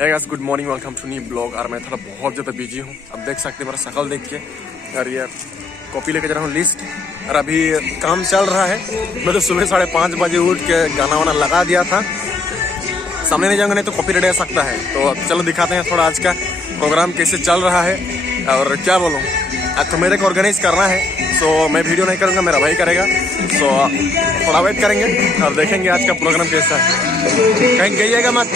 Hey guys, good morning, welcome to new blog. और मैं थोड़ा बहुत ज़्यादा बिजी हूँ। अब देख सकते हैं मेरा शक्ल देख के। और ये कॉपी लेके जा रहा हूँ लिस्ट। और अभी काम चल रहा है। मैं तो सुबह 5:30 बजे उठ के गाना वाना लगा दिया था। सामने नहीं जाऊँगा नहीं तो कॉपी रेट आ सकता है। तो चलो दिखाते हैं थोड़ा आज का प्रोग्राम कैसे चल रहा है। और क्या बोलूँ, आज तो मेरे को ऑर्गेनाइज करना है। सो मैं वीडियो नहीं करूँगा, मेरा भाई करेगा। सो थोड़ा वेट करेंगे और देखेंगे आज का प्रोग्राम कैसा है। कहीं गइएगा मत।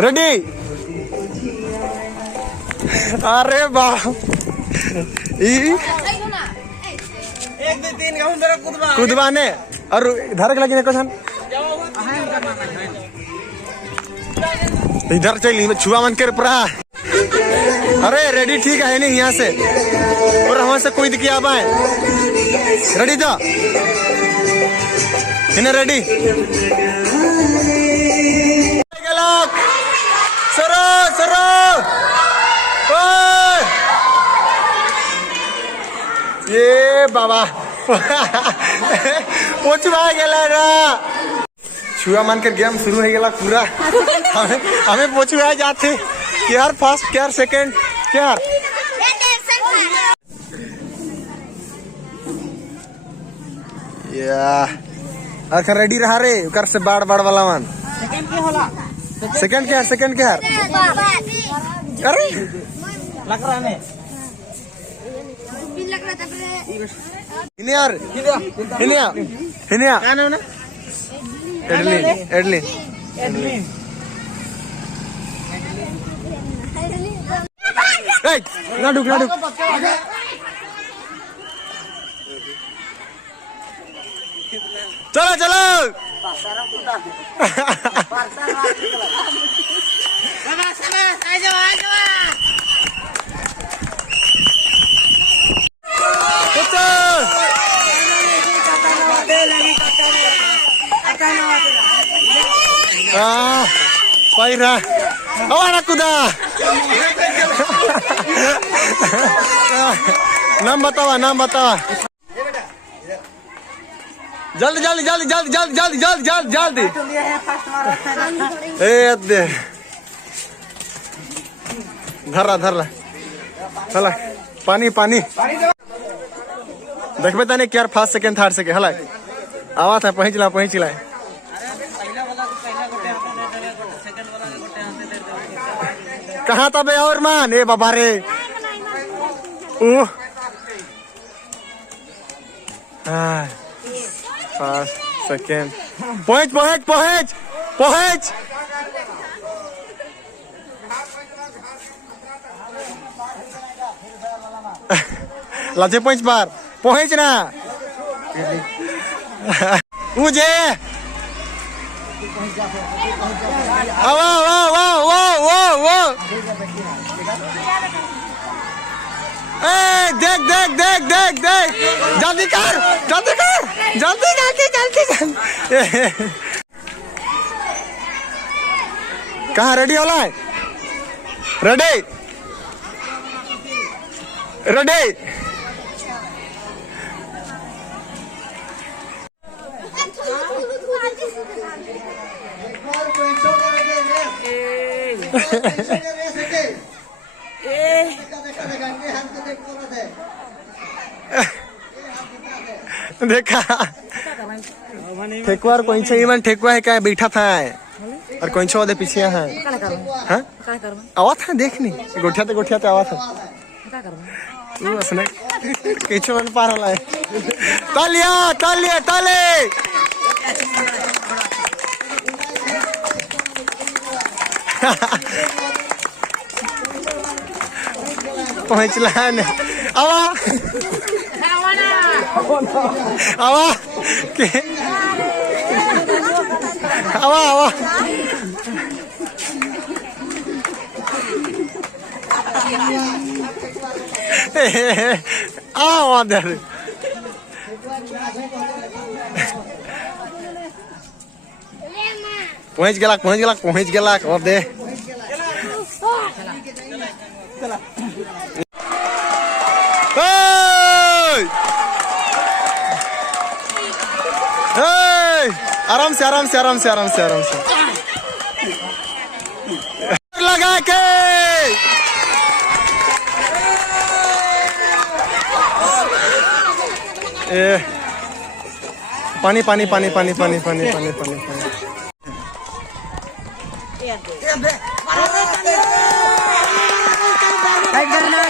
रेडी? अरे वाह, 1 2 3 कुदबाने और इधर लगी ना कौन इधर चली छुआ मन के पूरा। अरे रेडी ठीक है नहीं यहाँ से और हमारे से कोई दिखिए आप आए। रेडी तो इन्हें रेडी सरो सरो ये बाबा पोचवा गेला रा छुआ मान कर गेम शुरू हो गया पूरा। हमें पोचवा जाते care first care second care. या अखर रेडी रहा रे कर से बाड़ बाड़ वाला मान सेकंड केयर अरे लग रहा है यार हिनिया क्या नाम है? एडलिन ना डुक चलो चलो Paira, anak kuda. Nam batawa. Jaldi. दे धरला हला पानी देखबे तने क्या फर्स्ट सेकंड थर्ड सेकंड हला आवा था पहुंच ला कहाँ था बे और मान ए बाबा रे फर्स्ट सेकंड पहुंच लाजे पहुंच ना मुझे देख जल्दी कर कहाँ रेडी होला है? रेडी देखा ठेकुआ और कोई चाहिए मन ठेकुआ है क्या बैठा था और कोई छो दे पीछे है हाँ आवा था देखनी गोठिया तो आवा था उसने किचु मन पार होला है ताले पहुंचला ने आवा के आवा दर पहुंच गेला और दे आराम से लगा के पानी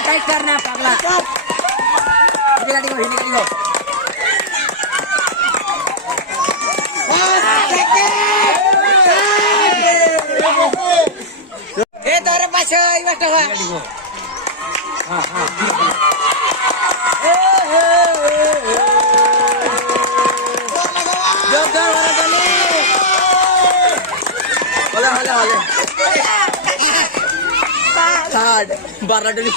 टाइट करना पगला गाड़ी को ए तोरे पाछे आई बैठो है हां जोर वाला चले होले साड 12 डली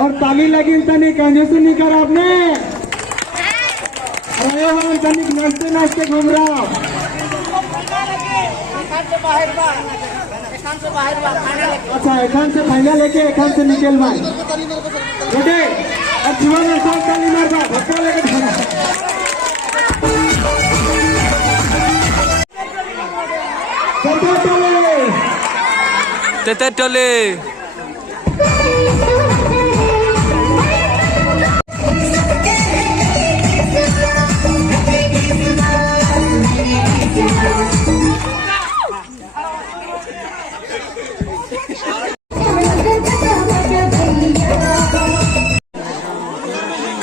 और ताली लगी तनिक कंजूसी नहीं कर आपने तनिक नाचते घूम रहा अच्छा एखान से पहले लेके एखान से निकल भाई बेटे अब जीवन में सब ताली मार बा भक्का लेके तेते टले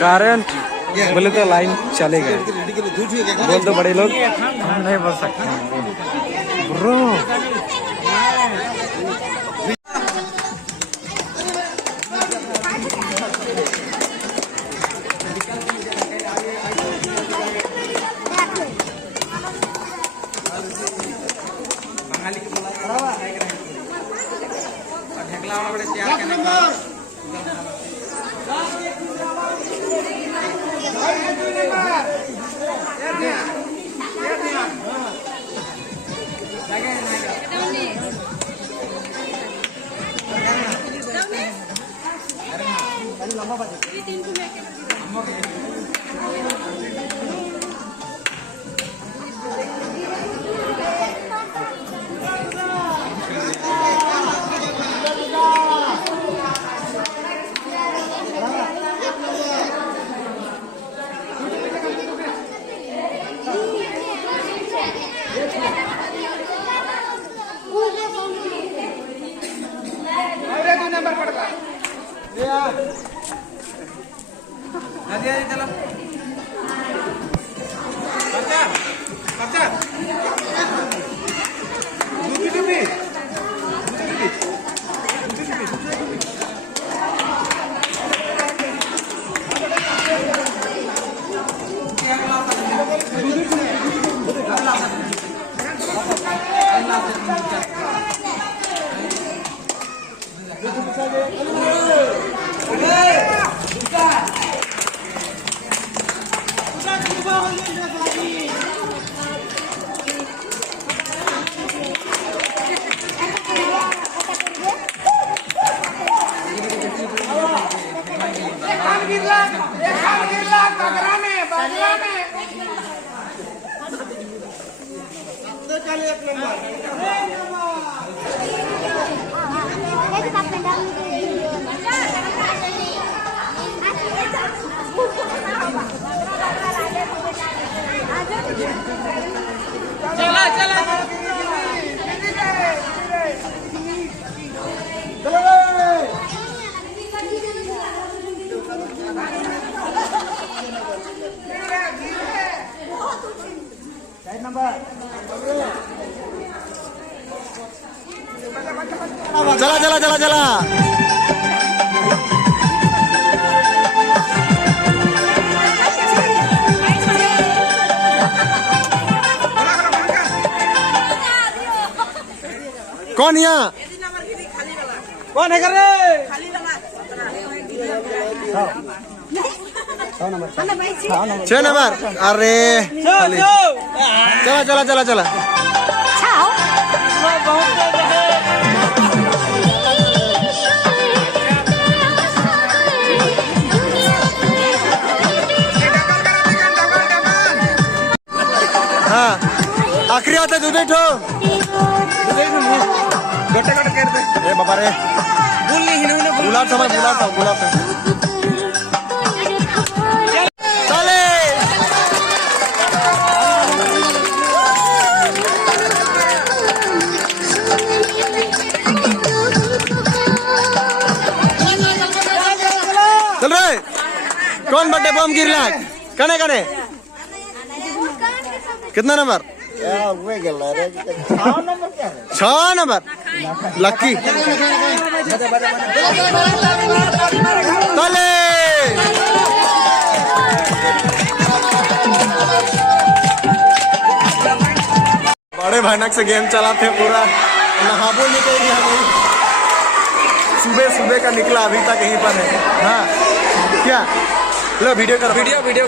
करंट बोले तो लाइन चलेगा बोल दो बड़े लोग हम नहीं बोल सकते ब्रो चला चला चला चला कौन यहाँ कौन है कर रहे 6 नंबर अरे चला चला चला चला हाँ आखिरी आता दूध ठो ए बाबा रे गुलाब समझ गुलाब चले चल रे कौन बर्थडे बम गिरला कने कने कितना नंबर 6 नंबर लक्की चले बड़े भयानक से गेम चलाते पूरा नहाबो निकल गया सुबह सुबह का निकला अभी तक यहीं पर है हाँ क्या लो वीडियो करेंगे ये वीडियो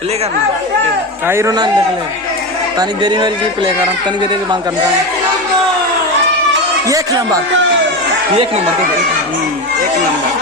प्ले करना काही रोना देखले तनिक देरी होईल की प्ले करा तनिक देरी बांध करना एक नंबर एक नंबर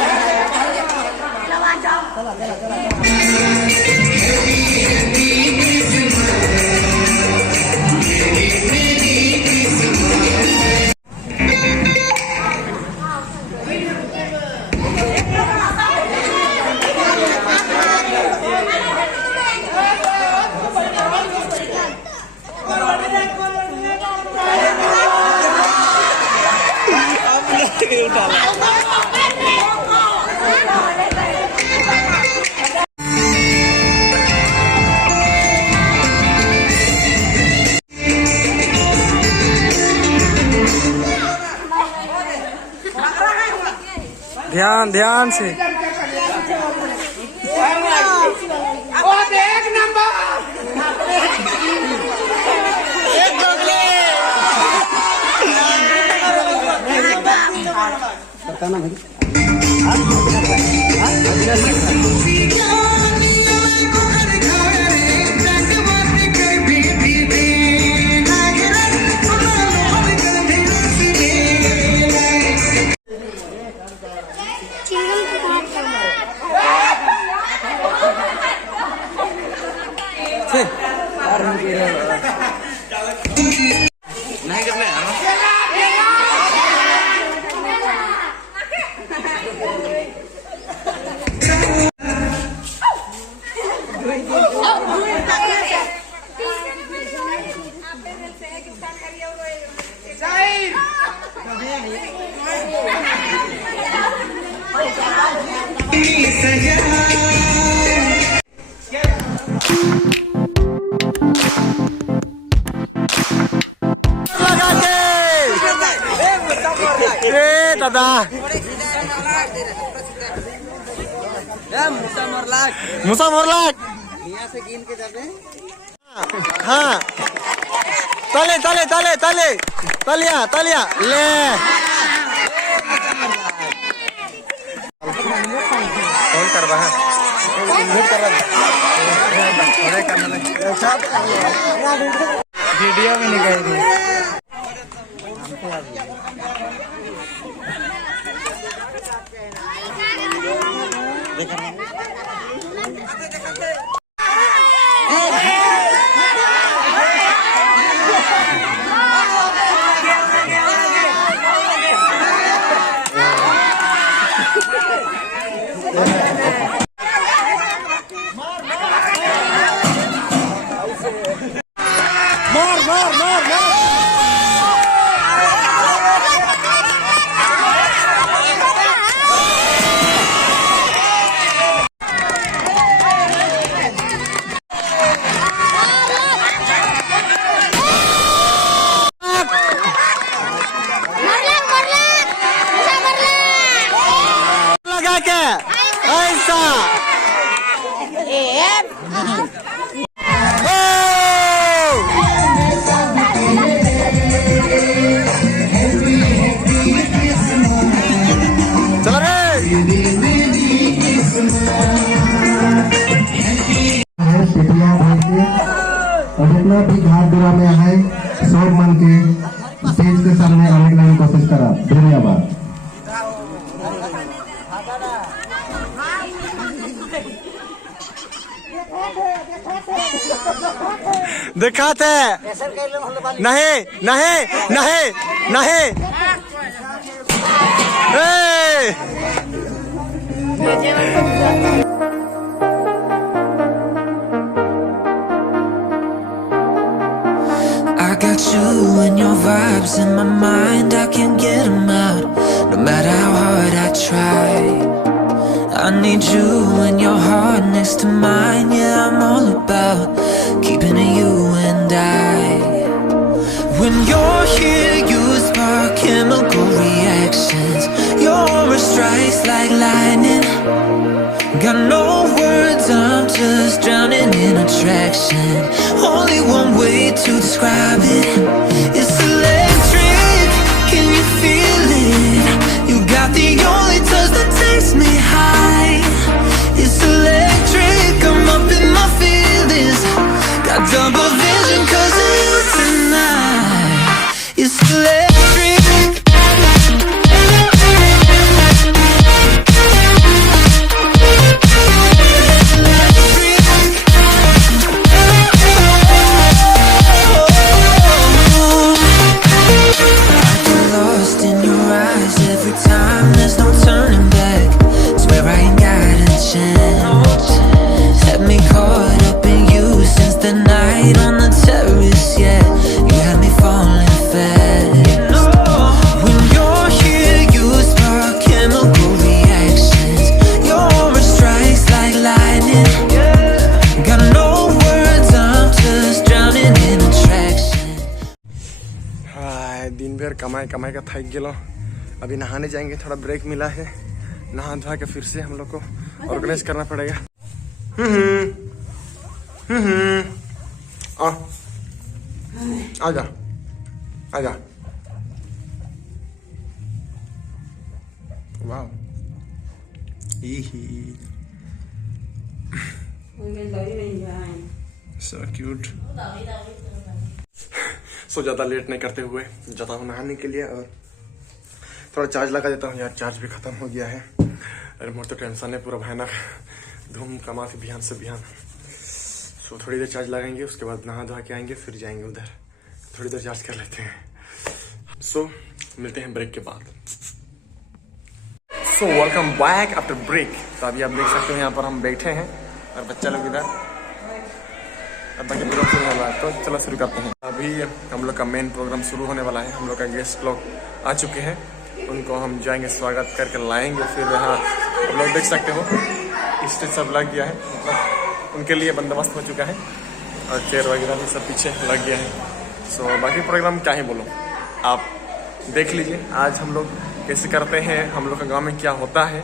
ध्यान ध्यान से। दादा मुसा मोरलाक हाँ तले तले तले तले तलिया तलिया ले कौन कर रहा है वीडियो में निकाल दी। मार मार मार मार लगा के ऐसा चलो रे और जितना भी घाट दुरा में है सब मन के स्टेज के सामने आने के लिए कोशिश करा। धन्यवाद। दिखाते नहीं नहीं नहीं नहीं I got you and your vibes in my mind, I can't get them out, no matter how hard I try. I need you and your heart next to mine, yeah, I'm all about keeping it you and I. When you're here, you spark chemical reactions, your aura strikes like lightning. Got no words, I'm just drowning in attraction. Only one way to describe it. It's electric, can you feel it? You got the only touch that takes me high. It's electric, I'm up in my feelings. Got double vision 'cause of you tonight. It's electric. दिन भर कमाई कमाई का थक गेलो। अभी नहाने जाएंगे, थोड़ा ब्रेक मिला है नहा धोआ के फिर से हम लोग को ऑर्गेनाइज करना पड़ेगा। आजा आजा। वाह सो क्यूट। सो ज़्यादा लेट नहीं करते हुए जाता हूँ नहाने के लिए और थोड़ा चार्ज लगा देता हूँ यार, चार्ज भी खत्म हो गया है। अरे मोर तो टेंशन है पूरा भयानक, धूम कमा के बिहान से बिहान। सो थोड़ी देर चार्ज लगाएंगे, उसके बाद नहा धोआ के आएंगे, फिर जाएंगे उधर, थोड़ी देर चार्ज कर लेते हैं। सो मिलते हैं ब्रेक के बाद। So welcome back after break. तो अभी आप देख सकते हो यहाँ पर हम बैठे हैं और बच्चा लोग इधर, अब बाकी प्रोग्राम शुरू होने वाला है। तो चलो शुरू करते हैं। अभी हम लोग का मेन प्रोग्राम शुरू होने वाला है। हम लोग का गेस्ट लोग आ चुके हैं, उनको हम जाएंगे स्वागत करके लाएंगे। फिर यहाँ आप लोग देख सकते हो स्टेज सब लग गया है, मतलब उनके लिए बंदोबस्त हो चुका है और चेयर वगैरह भी सब पीछे लग गया है। सो बाकी प्रोग्राम क्या ही बोलो, आप देख लीजिए आज हम लोग कैसे करते हैं, हम लोग का गांव में क्या होता है।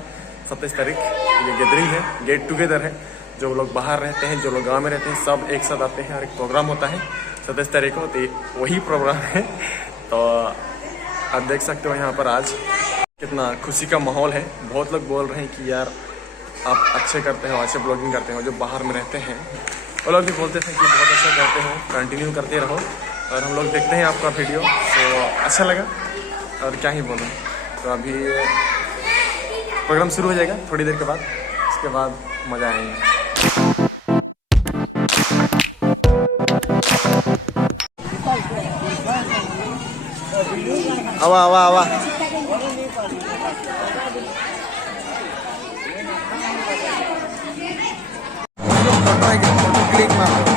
27 तारीख ये गैदरिंग है, गेट टुगेदर है। जो लोग बाहर रहते हैं, जो लोग गांव में रहते हैं, सब एक साथ आते हैं और एक प्रोग्राम होता है 27 तारीख को। तो वही प्रोग्राम है। तो आप देख सकते हो यहाँ पर आज कितना खुशी का माहौल है। बहुत लोग बोल रहे हैं कि यार आप अच्छे करते हो, अच्छे ब्लॉगिंग करते हो। जो बाहर में रहते हैं वो लोग भी बोलते थे कि बहुत अच्छा करते हो, कंटिन्यू करते रहो। और हम लोग देखते हैं आपका वीडियो, तो अच्छा लगा और क्या ही बोलूँ। तो अभी प्रोग्राम शुरू हो जाएगा थोड़ी देर के बाद, उसके बाद मज़ा आएगा। आवा आवा आवा। क्लिक मारो।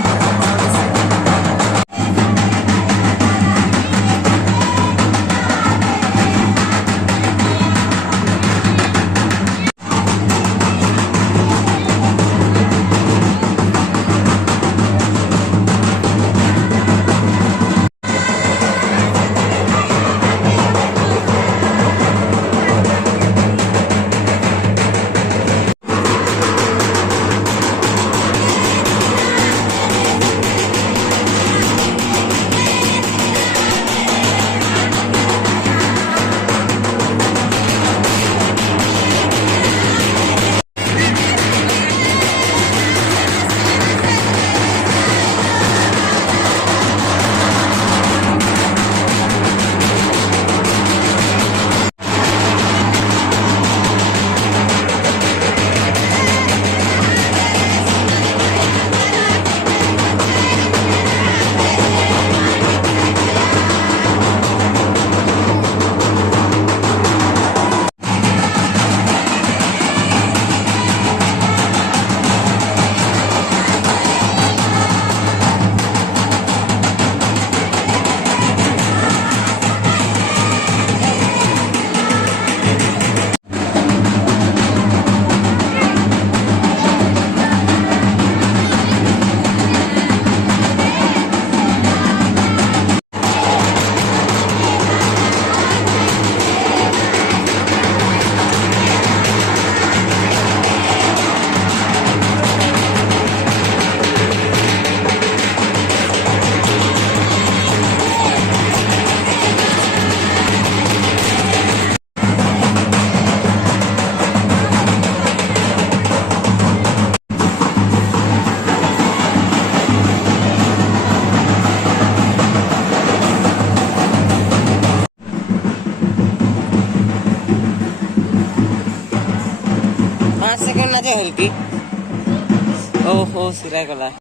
हल्की ओहो सिराय गला।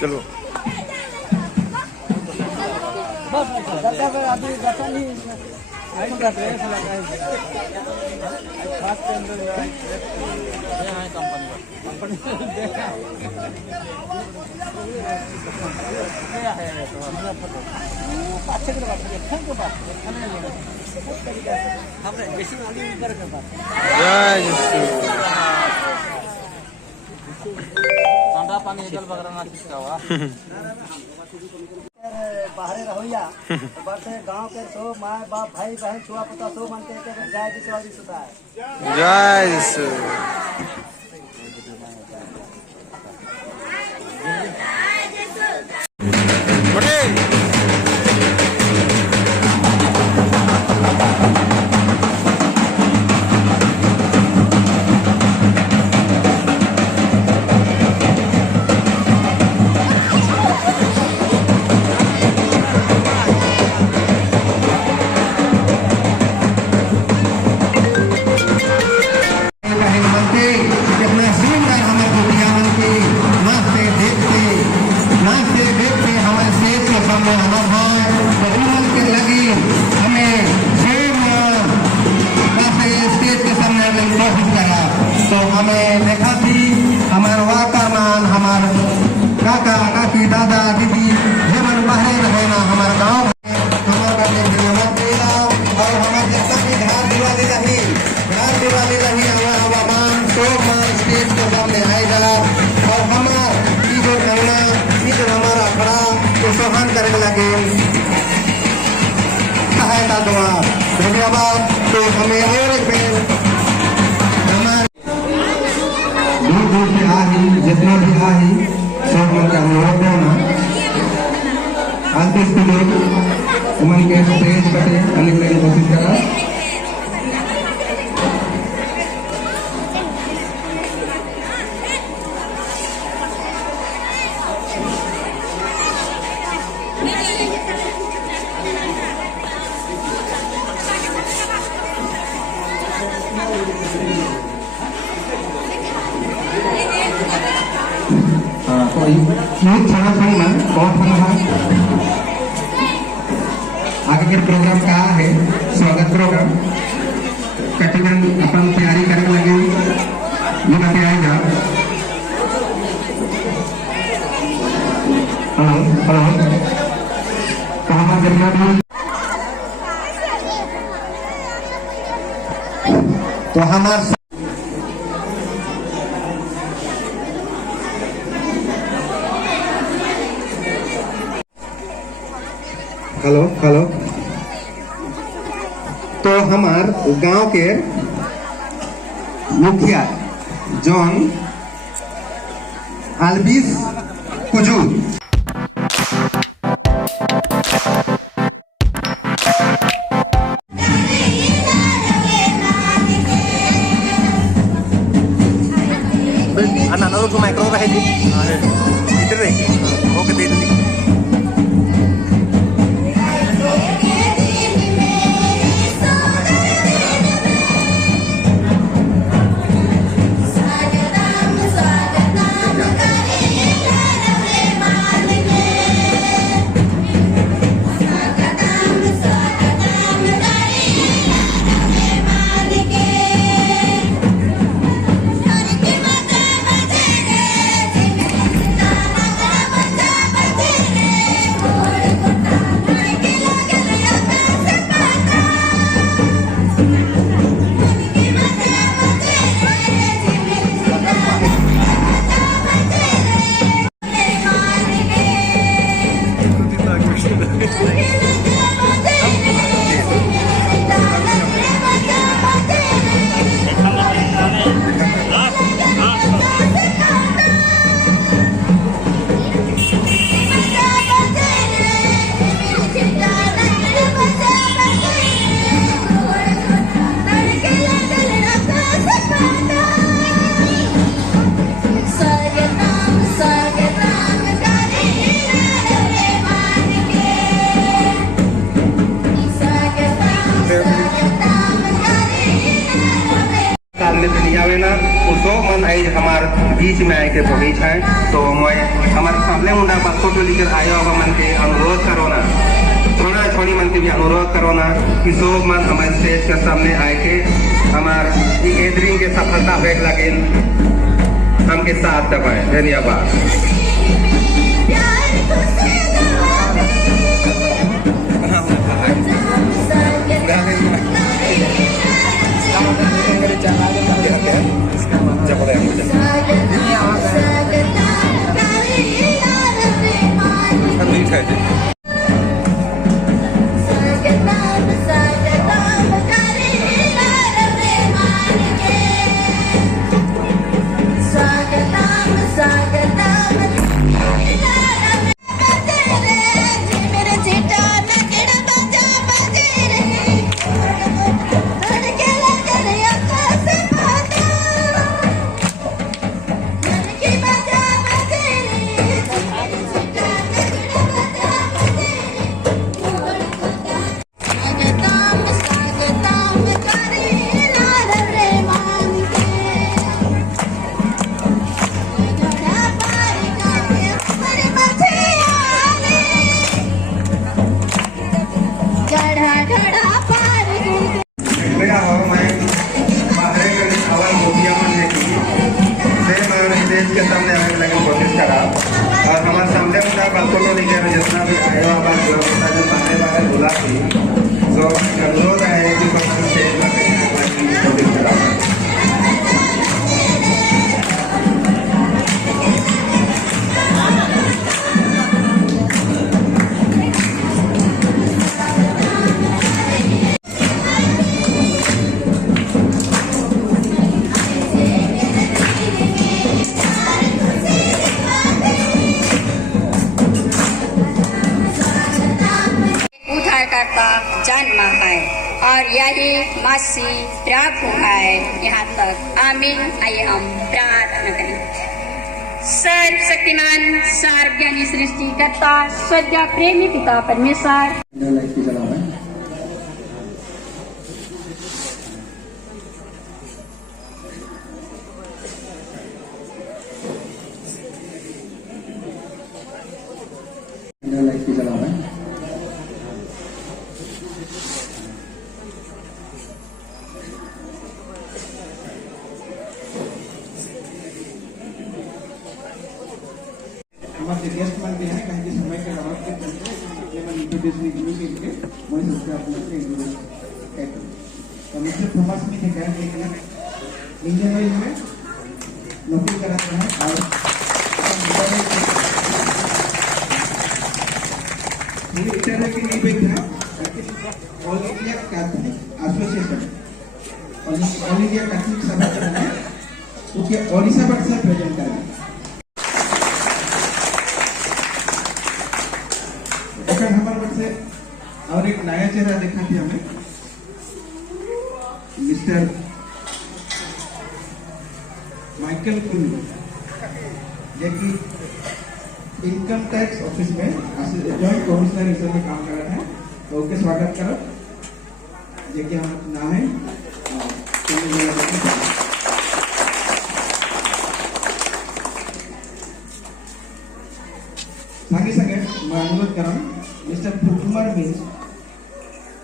चलो जय ठंडा पानी जल वगैरह ना खिसकावा बाहरे रहोया बरसे गांव के सो माय बाप भाई बहन छुआ पुता सो मन के जाय दिसवारी सुता है जय तो हमें देखा थी हमारे वाकरमान हमारे काका काकी दादा दीदी हेमन बाहर रहना हमारे गाँव हमारे और हमारे जितना भी घर दिवाली रही हवामान शोक स्टेज के सामने आएगा और हमारा जो कहना हमारा खड़ा तो सोहन करने लगे सहायता दुआ धन्यवाद। तो हमें और एक दूर दूर से आई जितना भी आई सब मन का अनुरोध देना आज के लोग मन के स्टेज कटे अलग अलग कोशिश करा आगे के प्रोग्राम का है स्वागत प्रोग्राम कटिगन अपन तैयारी करने लगे ये बताएगा। हेलो हेलो तो हमारे जितना भी तो हमारे हेलो हेलो तो हमार गांव के मुखिया जॉन आलबिस कुजूर अन्ना तो माइक्रो है जी इधर रही ओके दे दी मन आई हमार बीच में आए के पहुंच है तो मैं हमारे सामने मुंडा बात फोटो लेकर आयो अब मन के अनुरोध करो ना थोड़ा छोड़ी मन के भी अनुरोध करो ना कि सब मन हमारे स्टेज के सामने आए के हमार गैदरिंग के सफलता भेट लगे हमके साथ दबाए। धन्यवाद। के सामने आने लगे कोशिश करा और हमारे सामने मुझे बच्चों लेकर जितना भी आया हुआ जो सामने वाला बोला थी तो अनुरोध है कि कोशिश करा। जन्म है और यही मसीह प्रभु है। यहाँ तक आमीन। आइए हम प्रार्थना करें। सर्वशक्तिमान सर्वज्ञानी सृष्टिकर्ता सद्य प्रेमी पिता परमेश्वर, हमारे गेस्ट मन भी हैं कहीं समय के अभाव के चलते मैं इंट्रोड्यूस नहीं के लिए मैं सबसे आपको इंट्रोड्यूस कहता हूँ। तो मिस्टर थॉमस स्मिथ है इंडियन ऑयल में नौकरी कराते हैं और मुझे विचार है कि नहीं बैठा लेकिन all India Catholic association all India Catholic सभा करना है क्योंकि ओडिशा बट से प्रेजेंट करना है। हमारे से और एक नया चेहरा देखा थी हमें मिस्टर माइकल कुल्लू जो कि इनकम टैक्स ऑफिस में जॉइंट कमिश्नर में काम कर रहे हैं। तो उनके स्वागत करो जो कि हम ना है संगे संगे मैं अनुरोध कर रहा हूँ मिस्टर फुकुमार मीन्स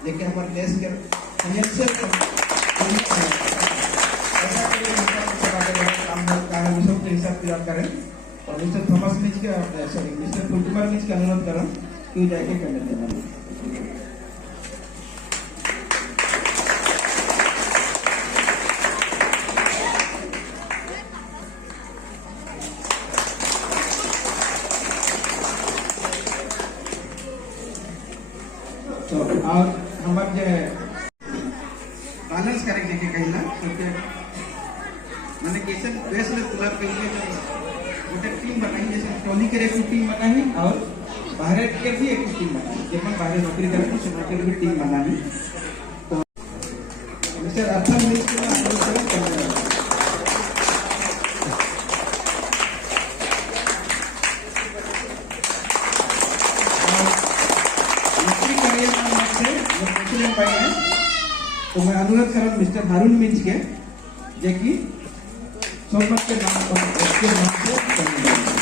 देखिए हमारे देश के फाइनेंशियल हिसाब किताब करें और मिस्टर थॉमस मीन्स के सॉरी मिस्टर फुकुमार मीन्स का अनुरोध कर रहा हूँ कि जाके करने देना। तो और हमारे जो बैलेंस करेंगे कि कहीं ना क्योंकि मैंने कैसे बेस में पूरा कहीं गोटे टीम बनाई जैसे टोली के एक टीम बनाई और बाहर के भी एक टीम बनाई जब बाहर नौकरी करेंगे तो भी टीम बनाई। तो मिस्टर अर्थन तो मैं अनुरोध कर मिस्टर हारून मिंच के जे कि सोमनाथ के नाम पर उसके नाम से करने जाएंगे।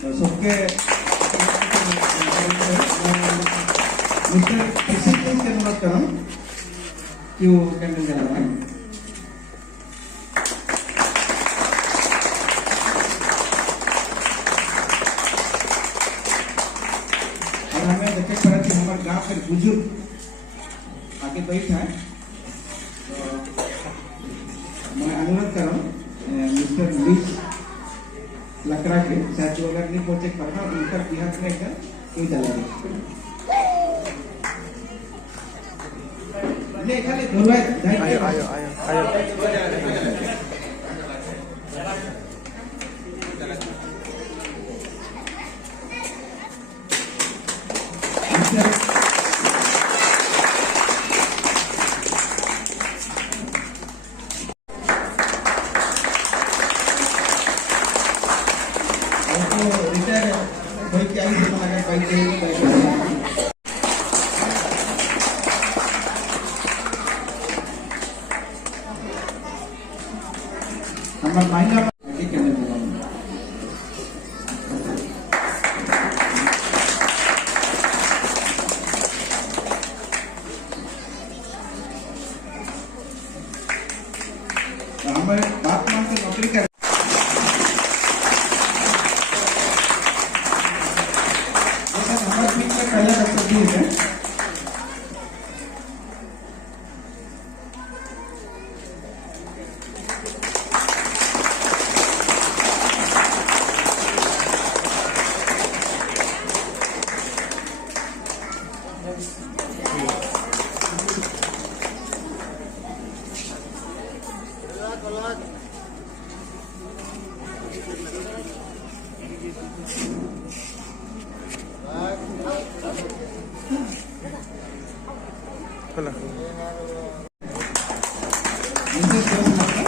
तो सबके मिस्टर किसी को से अनुरोध करूं कि वो कैंडल जलाएं। और हमें देखे पड़ा कि हमारे गांव के बुजुर्ग आगे बैठा है, तो मैं अनुरोध करूं मिस्टर लुइस लकड़ा के शायद जो अगर नहीं पहुंचे पड़ा उनका बिहार में कर क्यों चला गया नहीं खाली धुलवाए आयो आयो आयो रिटायर भाई क्या ही लगा बैठे हमारा महिला आगे करने वाला हूं। तो हमारे बाप मां से नौकरी कर हमारे बीच में पहला डॉक्टर जी है खोला मिसेस जोशी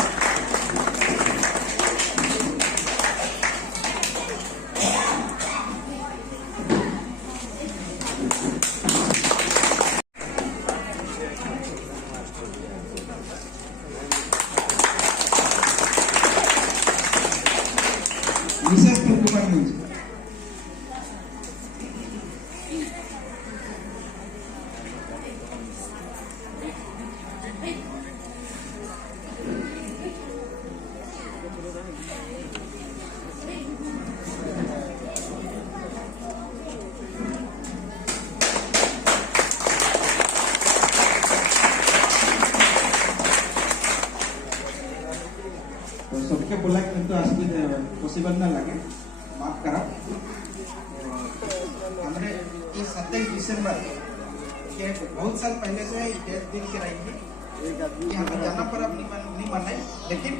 मिसेस कुमार न्यूज तो सबके बोला किंतु असुविधा पॉसिबल ना लगे माफ करा हमने ये 27 दिसंबर के बहुत साल पहले से डेट दिन के रही थी कि हमें जाना पर अब नहीं मनाए लेकिन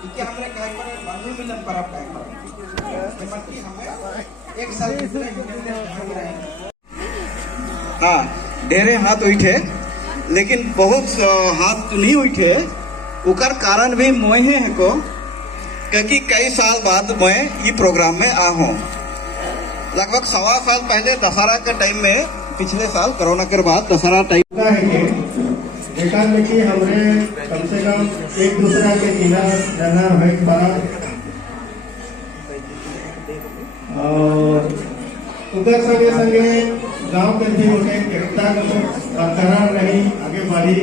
क्योंकि हमने कहे पर बंधु मिलन पर अब कहे पर कि हमें एक साल हाँ ढेरे हाथ उठे लेकिन बहुत हाथ नहीं उठे उकर कारण भी मोहे है को क्योंकि कई साल बाद मैं ये प्रोग्राम में आ हूँ लगभग 1.25 साल पहले दशहरा के टाइम में पिछले साल कोरोना के बाद दशहरा टाइम देखा कि हमरे कम से कम एक दूसरा के जीना रहना है बड़ा और उधर संगे संगे गांव के भी उन्हें एकता बरकरार रही आगे बढ़ी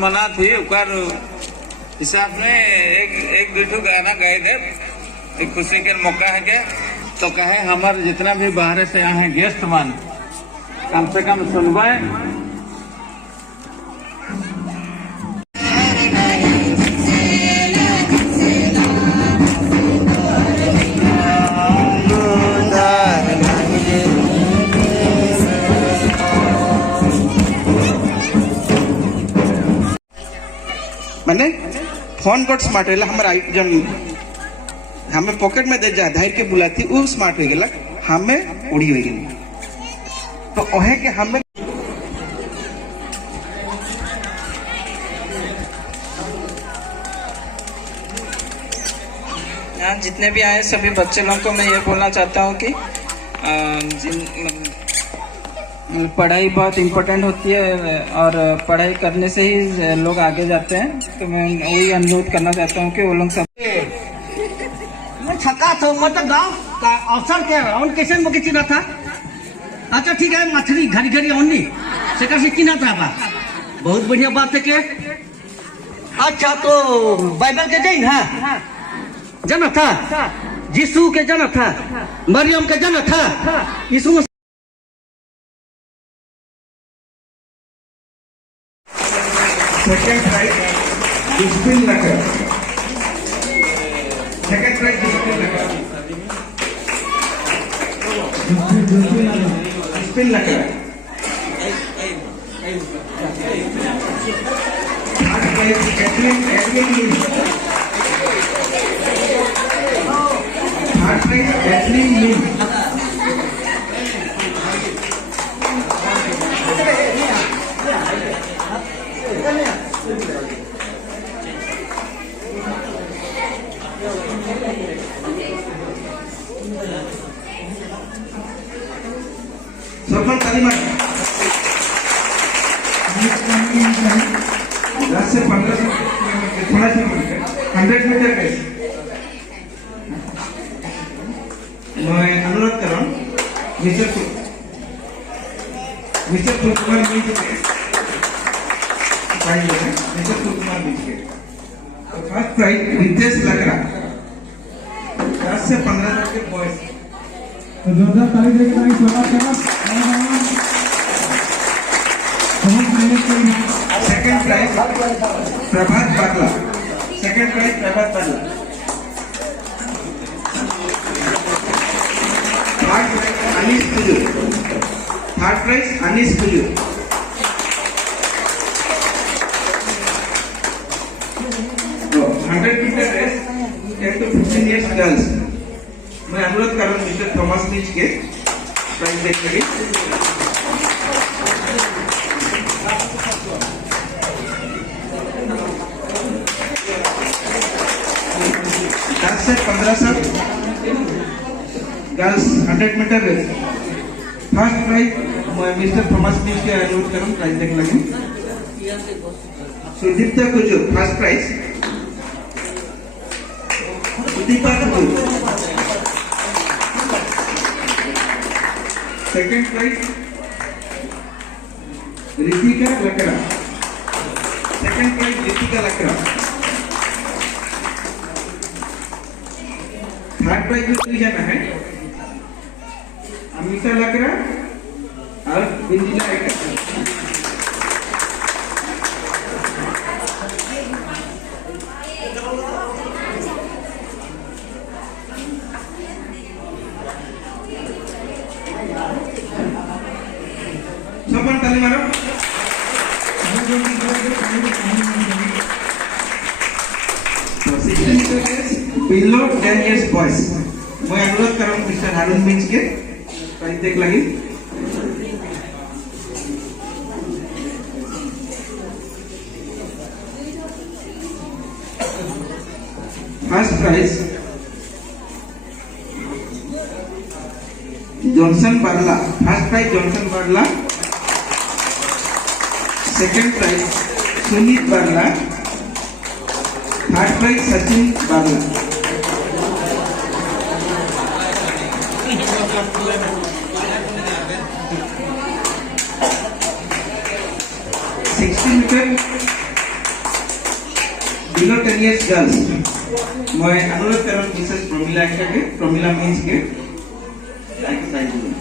मना थी उकर हिसाब में एक दूठो गाना गए थे, एक खुशी के मौका है के तो कहे हमारे जितना भी बाहर से यहाँ है गेस्ट मान कम से कम सुनवाए। मैंने फोन बट स्मार्ट है हमारा जन हमें पॉकेट में दे जा धैर्य के बुलाती वो स्मार्ट हो गया हमें उड़ी हो गई तो ओहे के हमें यहाँ जितने भी आए सभी बच्चे लोगों को मैं ये बोलना चाहता हूँ कि पढ़ाई बहुत इम्पोर्टेंट होती है और पढ़ाई करने से ही लोग आगे जाते हैं। तो मैं वही अनुरोध करना चाहता हूँ कि वो लोग सब छक्का तो मतलब गांव का अवसर के राउंड कैसे मुके चिना था। अच्छा ठीक है मछली घड़ी घड़ी ओनली सेकर से चिना था बा बहुत बढ़िया बात है के। अच्छा तो बाइबल के जैन है जना था यीशु के जना था मरियम के जना था यीशु सेकंड प्राइज डिस्प्लिन लगा सेकंड प्राइज डिस्प्लिन लगा डिस्प्लिन लगा third prize Catherine Edwin third prize Catherine लिन सरपंच तालीम 10 से 15 थोड़ा सा 100 मीटर का मैं अनुरोध कर रहा हूँ मिस्टर कुमार मिश्र मिस्टर कुमार मिश्र फर्स्ट प्राइज रितेश लगरा 10 से 15 तक के बॉयज तो जोरदार ताली देकर स्वागत करना। Second prize Prabhat Bagla second prize Prabhat Bagla third prize Anis Kuju third prize Anis Kuju 100 metre race 10 to 15 years girls मैं अनुरोध कर रहा हूँ मिस्टर थॉमस नीच के प्राइज देखने की 10 से 15 साल girls 100 metre race first prize मैं मिस्टर थॉमस नीच के अनुरोध कर रहा हूँ प्राइज देखने लगी Sudipta Kujur first prize Sudipa Kujur second prize Ritika Lakra second prize Ritika Lakra third prize जो जाना है अमिता लकड़ा और बिंदिला लकड़ा सोमन ताली मारो बिलो 10 years boys मैं अनुरोध कर रहा हूँ मिस्टर हारून मिंच के प्राइज देख लगी first prize Johnson Barla first prize Johnson Barla second prize Sunit Barla third prize Sachin Barla 60 metre below 10 years girls मैं अनुरोध करूं मिसेस प्रमिला मीन्स के लाइक साइड में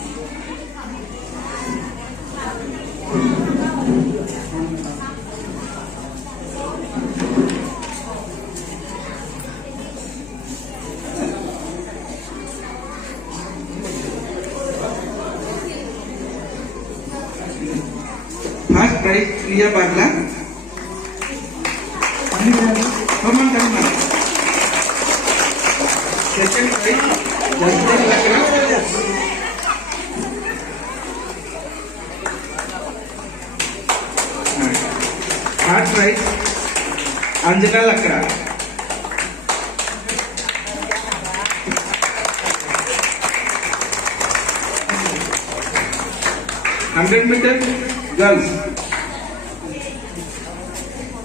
first prize Priya Bagla come on come on second prize Jasveer Lakra third prize Anjana Lakra hundred metre girls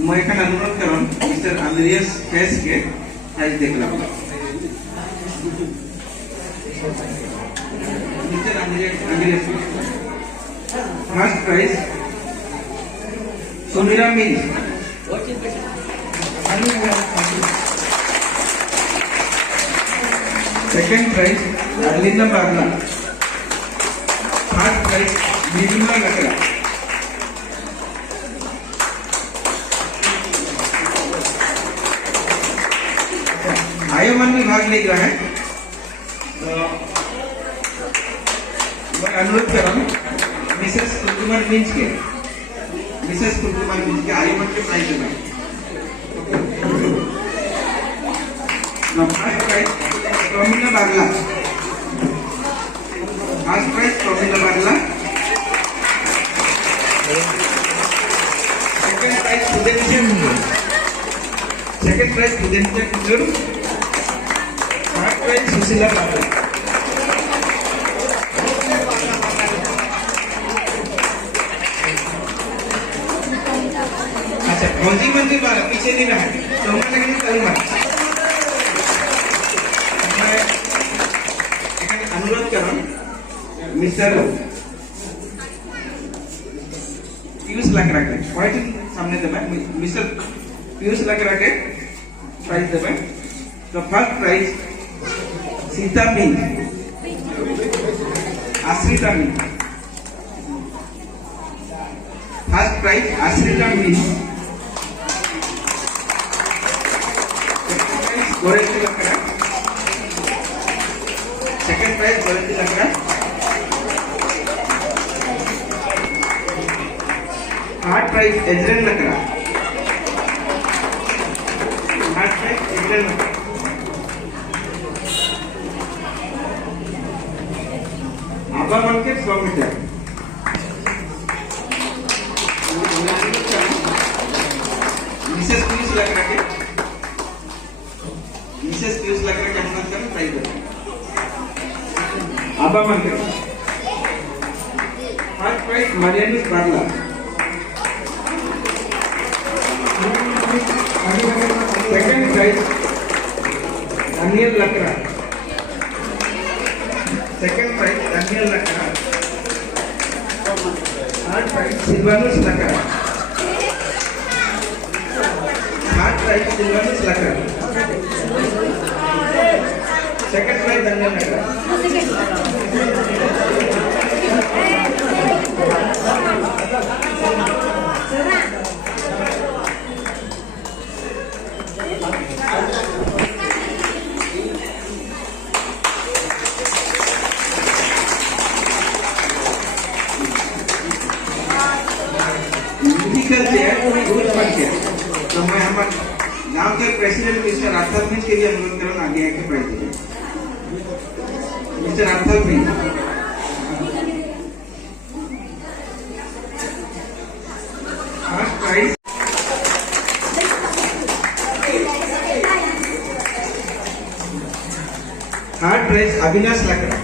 मैं एखान अनुरोध करूँ मिस्टर आंद्रियास केस के प्राइज देख लो mister Andreas first prize Sumira means second prize अर्लिना बागला थर्ड प्राइज नीलिमा लकड़ा आयोमन में भाग ले रहा है तो मैं अनुरोध कर रहा हूँ मिसेस कुलकुमार मीन्स के आयोमन के प्राइज देना first prize Pramila Bagla second prize प्रुडेंशियल कुंजूर थर्ड प्राइज सुशीला बागला अच्छा फौजी मंत्री बाला पीछे नहीं रहा तो हमारे लिए करूँगा मैं अनुरोध कर रहा हूँ मिस्टर पीयूष लकड़ा के व्हाइट सामने देवे मिस्टर पीयूष लकड़ा के प्राइज देवे तो फर्स्ट प्राइज सीता मीन आश्रिता मीन फर्स्ट प्राइज आश्रिता मीन गोरेंद्र लकड़ा सेकंड प्राइज गोरेंद्र लकड़ा थर्ड प्राइज एजरेन लकड़ा आबा बनके 100 मीटर मिसेस पीयूष लकड़ा के अनुरोध कर प्राइज दे आबा बनके फर्स्ट प्राइज मरियानिस बागला सेकंड प्राइज दानियल लकड़ा थर्ड प्राइज सिल्वानुस लकड़ा सेकंड प्राइज दानियल लकड़ा तो मैं हमारे गांव के प्रेसिडेंट मिस्टर राथल मिंज के लिए अनुरोध करूँ आगे आके प्राइज दीजिए mister Rathal Minz first prize third prize Avinash Lakra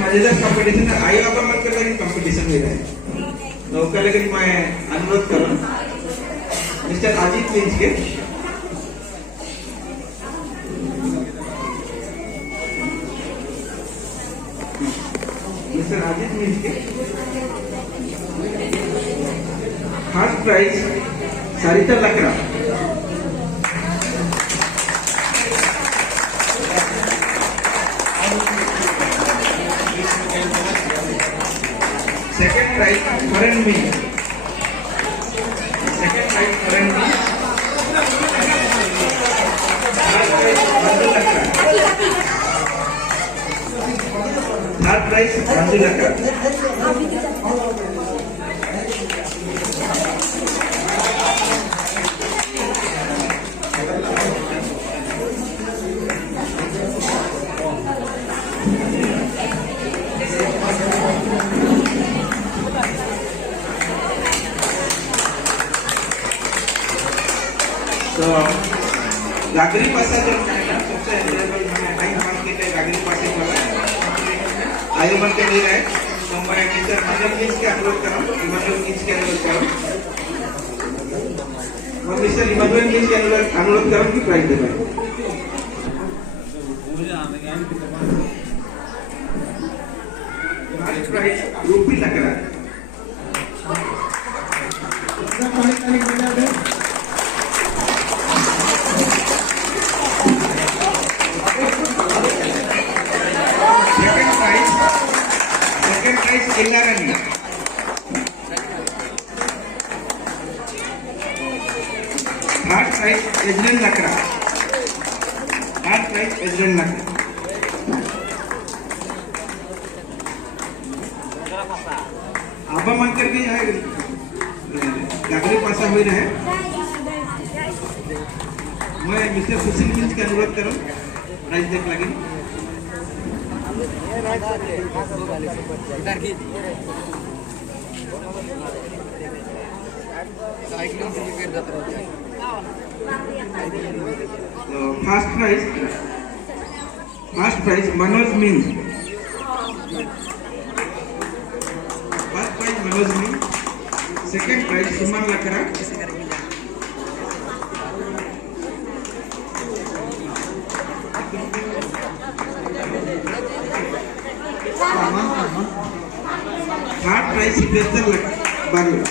मजेदार कंपटीशन आयो आप मत कर लगी कंपटीशन में रहे तो लेकिन मैं अनुरोध करूं मिस्टर अजीत मिंज के मिस्टर मीन्स के फर्स्ट प्राइज सरिता लकड़ा, सेकंड प्राइज फरेन मी, सेकंड प्राइज फरेन मी, थर्ड प्राइज मंजू लकड़ा, थर्ड प्राइज मंजू लकड़ा। तो गागरी पासा जो है ना सबसे अवेलेबल मैंने 9 मार्केट है गागरी पासे वाला आयो बन के दे रहा है। तो मैं टीचर मतलब मीन्स के अपलोड कर रहा हूँ, इमोशनल मीन्स के अपलोड कर रहा हूँ, मैं मिस्टर इमोशनल मीन्स के अपलोड कर रहा हूँ कि प्राइस दे रहा हूँ। प्राइस रूपी लग रहा है। सेकंड प्राइज इल्लारनी, थर्ड प्राइज एजरन लकड़ा, थर्ड प्राइज एजरन लकड़ा। आबा मन करके यहाँ गागरी पासा हुई रहे। मैं मिस्टर सुशील मिंज के अनुरोध करूँ प्राइज देख लगी। First prize Manoj Minz, first prize Manoj Minz, second prize Suman Lakra, third prize Siddheshwar Bangla.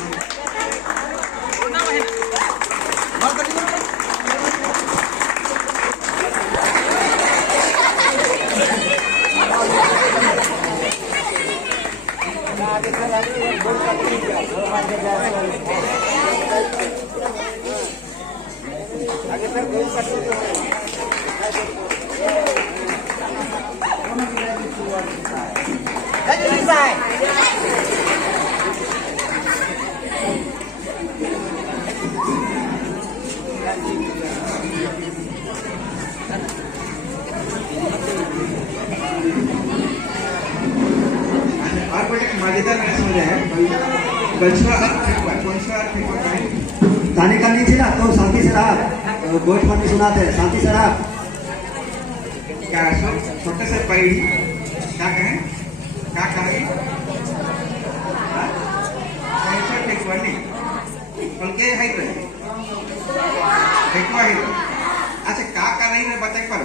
और बड़े मजेदार मैच हो रहा है। ताने का नहीं थी ना, तो शांति से रहा, गोट पर नहीं सुनाते, शांति से रहा। क्या छोटे से पैड़ी क्या कहें, क्या कहें टेक्वानी बल्कि है टेक्वा है। अच्छा क्या कर रही है बताए पर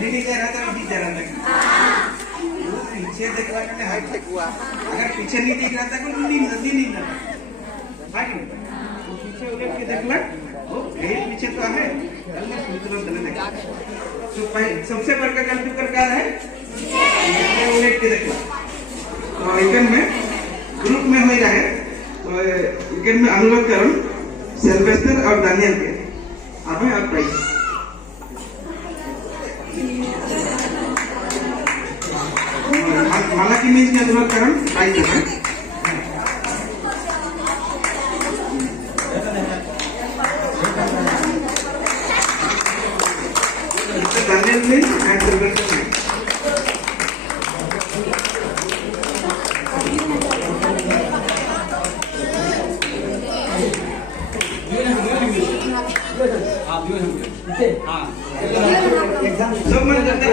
नहीं जा रहा था बीच जा रहा था। पीछे देख रहा था हाइट टेक्वा, अगर पीछे नहीं देख रहा था तो नहीं पीछे उलट के देख ला पीछे तो है। तो सबसे बड़का गलती कर क्या है, उलट के देख ला। तो इकन में ग्रुप में हो रहा है। तो इकन में अनुरोध करूँ सेल्वेस्टर और दानियल के आप और प्राइस माला की मीन्स के अनुरोध करूँ प्राइस देना। दानियल मीन्स एंड सेल्वेस्टर मीन्स सब मन करते हैं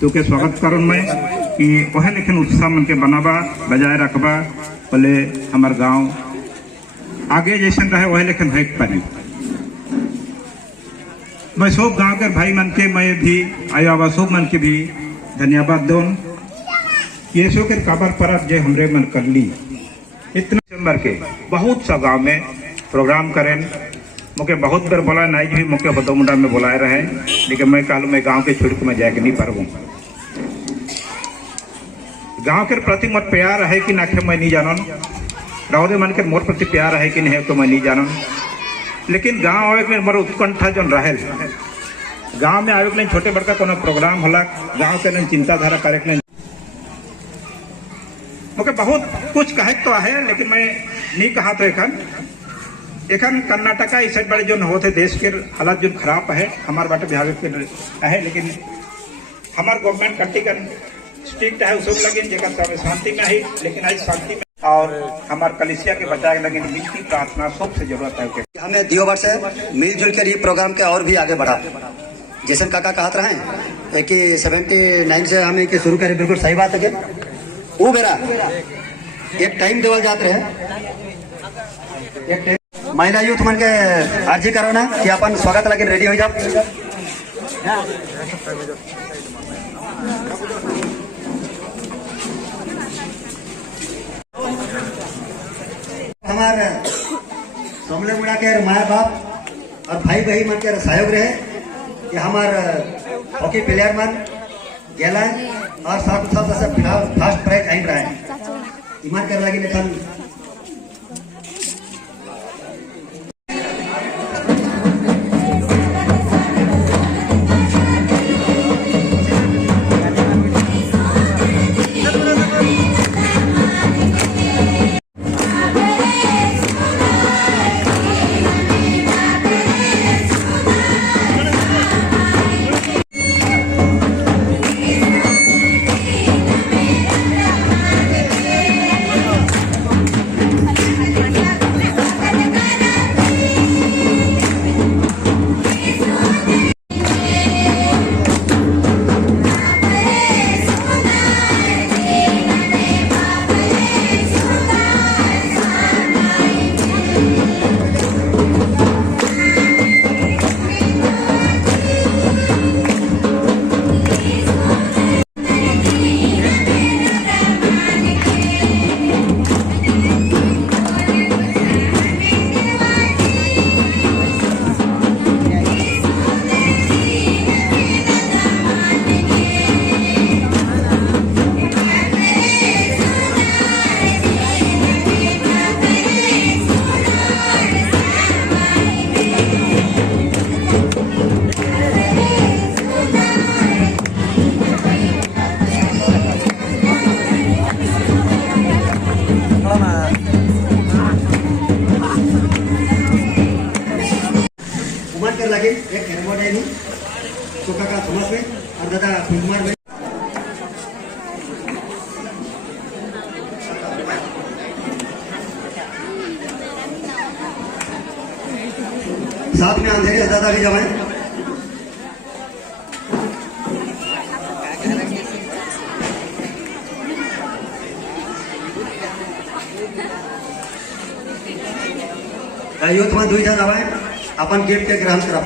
तो के स्वागत करूँ मैं कि वह लेकिन उत्साह मन के बनाबा बजाय रखबा बोले हमार गांव आगे जैसे रहे वह लेकिन है पानी। मैं सब गांव के भाई मन के मैं भी आया आवा सब मन के भी धन्यवाद दूं। ये सो के काबर परब जे हमरे मन कर ली इतना दिसंबर के बहुत सा गांव में प्रोग्राम करें मुझे बहुत बार बोला नहीं भी मुझे बदमुंडा में बुलाए रहे लेकिन मैं कहूँ मैं गांव के छोड़ के मैं जाके नहीं पारूँ। गांव के प्रति मोर प्यार है कि ना मैं नहीं जानन रावदे मन के मोर प्रति प्यार है कि नहीं तो मैं नहीं जानन लेकिन गांव आवे के मोर उत्कंठा जो रहे गांव में आवे के छोटे बड़का कोनो प्रोग्राम होला गांव के चिंताधारा करे के मुझे बहुत कुछ कहे तो है लेकिन मैं नहीं कहा तो एखन कर्नाटका इस साइड बड़े जो होते देश के हालात जो खराब है हमारे बाटे बिहार के है लेकिन हमार गवर्नमेंट कंट्री स्ट्रिक्ट है उसको लगे जगह शांति में ही लेकिन आज शांति में और हमारे कलिसिया के बचाए लगे विनती प्रार्थना सबसे जरूरत है। हमें दियो वर्ष मिलजुल कर ये प्रोग्राम के और भी आगे बढ़ा जैसे काका कहते रहे कि 79 से हमें के शुरू करें बिल्कुल सही बात है कि वो बेरा एक टाइम देवल जाते रहे महिला यूथ मन के अर्जी करो ना कि अपन स्वागत लगे रेडी हो जाओ। हमारे समले मुड़ा के माँ बाप और भाई बहन मन के सहयोग रहे कि हमारे हॉकी प्लेयर मन गेला और साथ साथ फर्स्ट प्राइज आई रहा है ईमान कर लगी लेकिन लगे एक हेरमोडाई तो काका थोमस में और दादा फुलकुमार में साथ में अंधेरे दादा भी जमाए यूथ में दुई जन आवाए अपन गेट के ग्रहण करा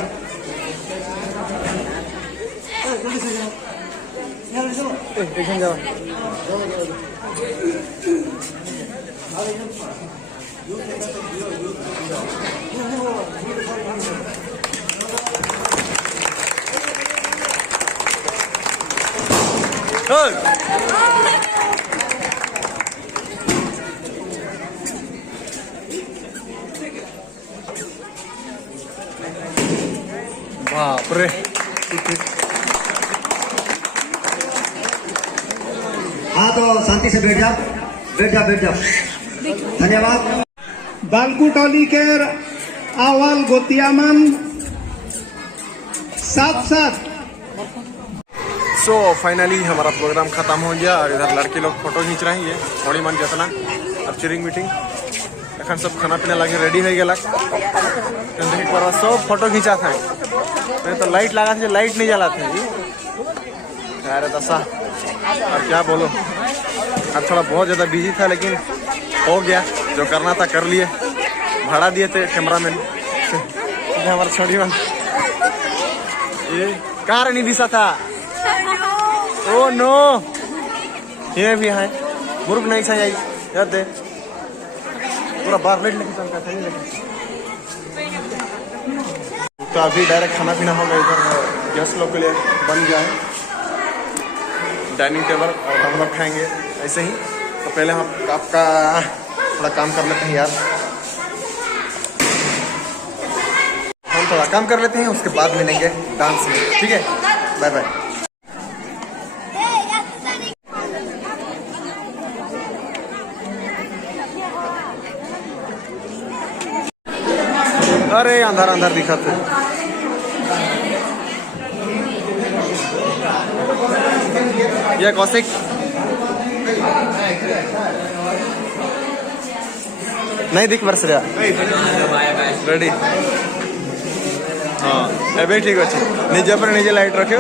बाप रे हाँ तो शांति से बैठ जाओ धन्यवाद। बालकुटोली के आवाल गोतियामन साथ साथ सो फाइनली हमारा प्रोग्राम खत्म हो गया और इधर लड़के लोग फोटो खींच रहे हैं। ये थोड़ी मन जितना और चिरिंग मीटिंग एखन सब खाना पीना लगे रेडी हो गया। सब फोटो खींचा था तो लाइट लगा थे, लाइट नहीं जला थे जी। अरे दशा और क्या बोलो, आज थोड़ा बहुत ज़्यादा बिजी था लेकिन हो गया, जो करना था कर लिए। भाड़ा दिए थे कैमरा मैन हमारा छोटी मन ये कार नहीं दिशा था। ओ नो ये भी है मुर्ग नहीं चाहिए याद दे पूरा बार लेट लेके चलता था। तो अभी डायरेक्ट खाना पीना होगा, इधर गेस्ट लोग के लिए बन गया है डाइनिंग टेबल और हम लोग खाएंगे ऐसे ही। तो पहले हम आपका थोड़ा काम कर लेते हैं यार, हम थोड़ा काम कर लेते हैं, उसके बाद मिलेंगे डांस में, ठीक है? Bye bye. अरे अंधार अंधार दिखा थे। ये कौशिक नहीं दिख बरस रहा रेडी। हाँ एवं ठीक अच्छे निजे पर निजे लाइट रखे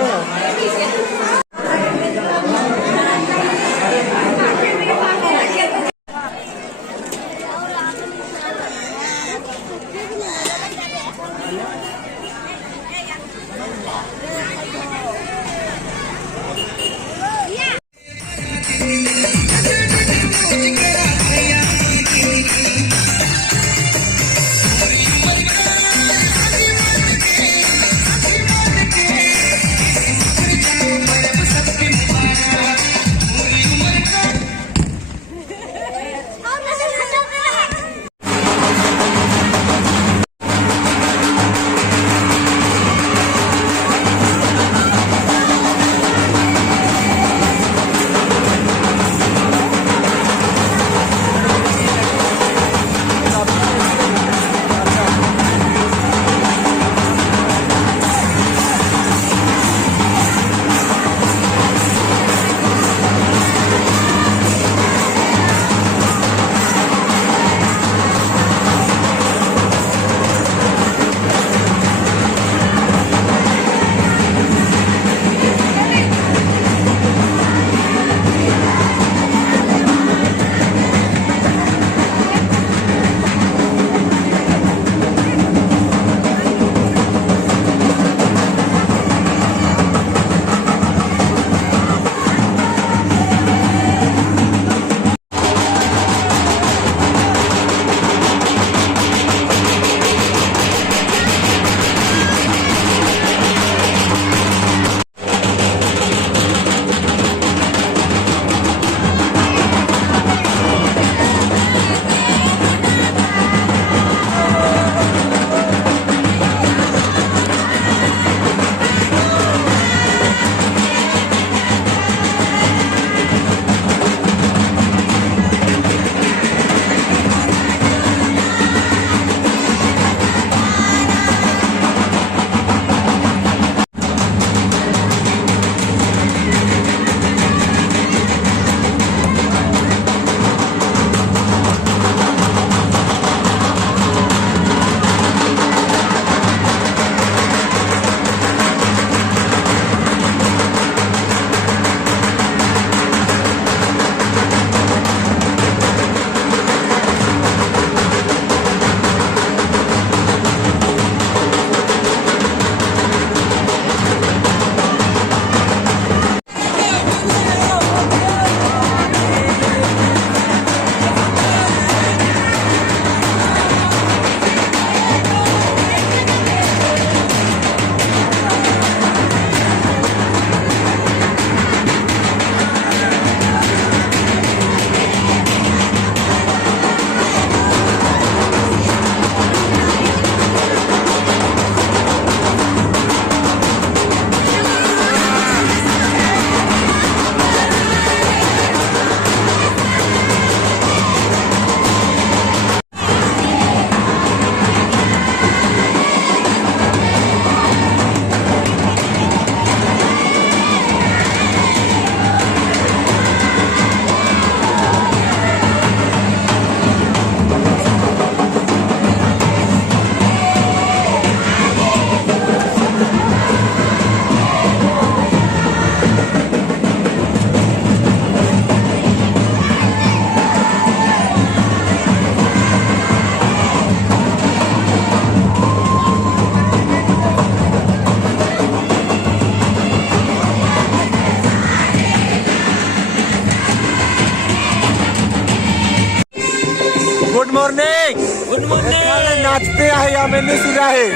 नाचते है या मैं नहीं सिरा है।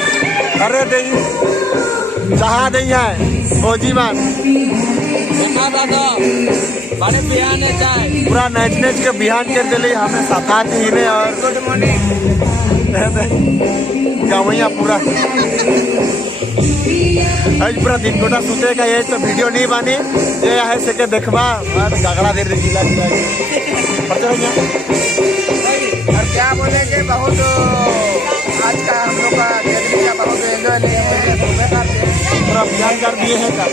अरे दही जहा दही है फौजी मान पूरा नाच नाच के बिहान कर दिले हमें सता थी और गुड मॉर्निंग गावैया पूरा आज पूरा दिन गोटा सुते का ये तो वीडियो नहीं बनी ये है से के देखबा और गगड़ा देर जिला जिला और क्या बोलेंगे, बहुत आज का हम लोग का गैदरिंग का बहुत एंजॉय पूरा बिहान कर दिए हैं कल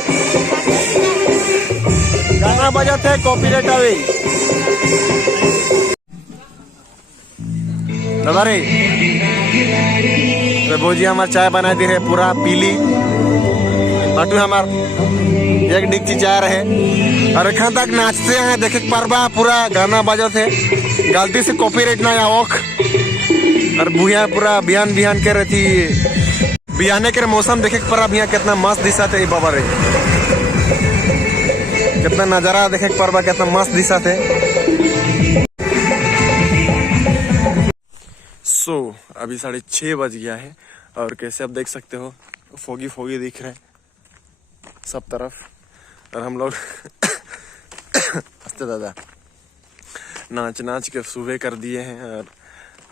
गाना बजाते है कॉपीराइट आवे दबारे भोजी हमार चाय बना दी है पूरा पीली बाटू हमार एक डिक्ची चाय रहे और एखन तक नाचते हैं देखे परबा पूरा गाना बजाते है गलती से कॉपीराइट ना आवक और बुढ़िया पूरा बिहान बिहान के रहती बिहाने के मौसम देखे पर यहाँ कितना मस्त दिशा थे बाबा रे कितना नजारा देखे परबा कितना मस्त दिशा थे। सो अभी 6:30 बज गया है और कैसे आप देख सकते हो फोगी फोगी दिख रहे हैं सब तरफ और हम लोग हंसते दादा नाच नाच के सुबह कर दिए हैं। और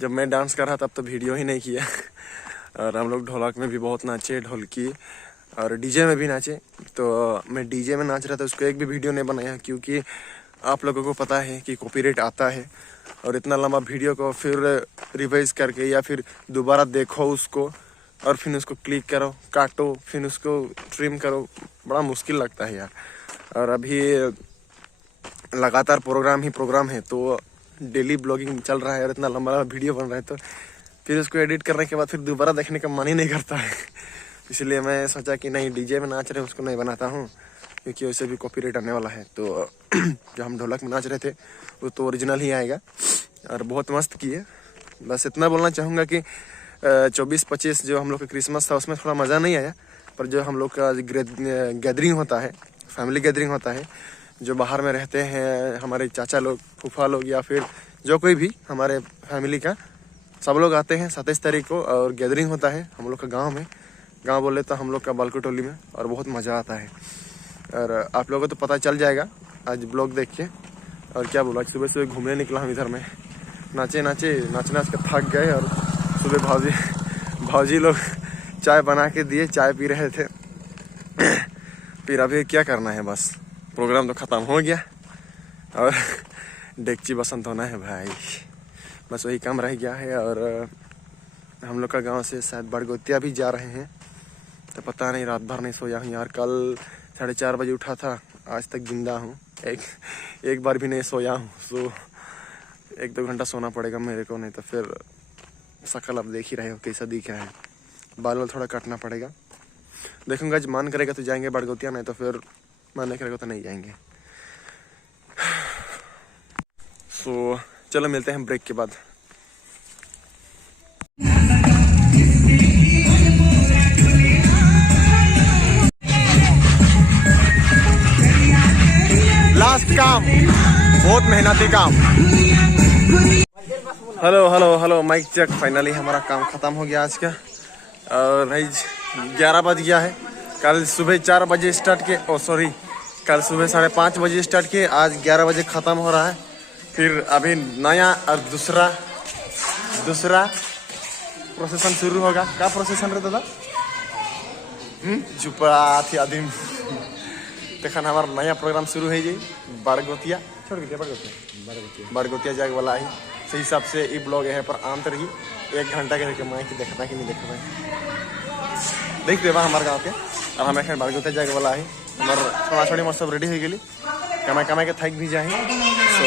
जब मैं डांस कर रहा तब तो वीडियो ही नहीं किया और हम लोग ढोलक में भी बहुत नाचे ढोलकी और डीजे में भी नाचे। तो मैं डीजे में नाच रहा था उसको एक भी वीडियो नहीं बनाया क्योंकि आप लोगों को पता है कि कॉपीराइट आता है और इतना लंबा वीडियो को फिर रिवाइज करके या फिर दोबारा देखो उसको और फिर उसको क्लिक करो काटो फिर उसको ट्रिम करो बड़ा मुश्किल लगता है यार। और अभी लगातार प्रोग्राम है तो डेली ब्लॉगिंग चल रहा है और इतना लंबा वीडियो बन रहा है तो फिर उसको एडिट करने के बाद फिर दोबारा देखने का मन ही नहीं करता है। इसलिए मैं सोचा कि नहीं डीजे में नाच रहे उसको नहीं बनाता हूँ क्योंकि वैसे भी कॉपीराइट आने वाला है। तो जो हम ढोलक में नाच रहे थे वो तो ओरिजिनल ही आएगा और बहुत मस्त किए। बस इतना बोलना चाहूँगा कि 24-25 जो हम लोग का क्रिसमस था उसमें थोड़ा मज़ा नहीं आया पर जो हम लोग का गैदरिंग होता है फैमिली गैदरिंग होता है जो बाहर में रहते हैं हमारे चाचा लोग फूफा लोग या फिर जो कोई भी हमारे फैमिली का सब लोग आते हैं 27 तारीख को और गैदरिंग होता है हम लोग का गाँव में। गाँव बोले तो हम लोग का बालको टोली में और बहुत मज़ा आता है और आप लोगों को तो पता चल जाएगा आज ब्लॉग देख के। और क्या बोला सुबह सुबह घूमने निकला हम इधर में नाच नाच के थक गए और सुबह भाजी लोग चाय बना के दिए चाय पी रहे थे। फिर अभी क्या करना है बस प्रोग्राम तो ख़त्म हो गया और डेगची बसंत होना है भाई बस वही काम रह गया है। और हम लोग का गांव से शायद बड़गोतिया भी जा रहे हैं तो पता नहीं रात भर नहीं सोया हूँ यार। कल 4:30 बजे उठा था आज तक जिंदा हूँ एक बार भी नहीं सोया हूँ। सो 1-2 घंटा सोना पड़ेगा मेरे को नहीं तो फिर शकल अब देख ही रहे हो कैसा दिख रहा है। बाल थोड़ा काटना पड़ेगा देखूंगा जब मन करेगा तो जाएंगे बड़गोतिया नहीं तो फिर मन नहीं करेगा तो नहीं जाएंगे। सो चलो मिलते हैं ब्रेक के बाद। लास्ट काम बहुत मेहनती काम। हेलो माइक चेक फाइनली हमारा काम खत्म हो गया आज का और भाई 11 बज गया है। कल सुबह 4 बजे स्टार्ट किए कल सुबह 5:30 बजे स्टार्ट किए आज 11 बजे ख़त्म हो रहा है। फिर अभी नया और दूसरा प्रोसेसन शुरू होगा। क्या प्रोसेसन रहे दादा चुपा थी आदिम देखन हमारा नया प्रोग्राम शुरू है जी बड़गोतिया छोड़ के बड़गोतिया जाग वाला है। सही हिसाब से ये ब्लॉग है पर आम रही 1 घंटा के मैं कि देखता कि नहीं देखता देख देवा हमारे गाँव के और हमें एखन बड़गोतिया जाग वाला है। हमार छोड़ा छोड़ी सब रेडी हो गई कमाई के थक भी जाए। सो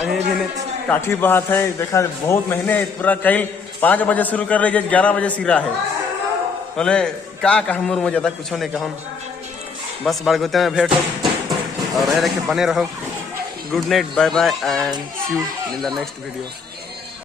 अभी काठी बात है देखा बहुत महीने पूरा कल 5 बजे शुरू कर रही 11 बजे सिरा है बोले क्या कहा मुँह ज़्यादा कुछ नहीं कहूँ बस बड़गोतिया में भेंट हो और रह के बने रहो। Good night bye bye and see you in the next video.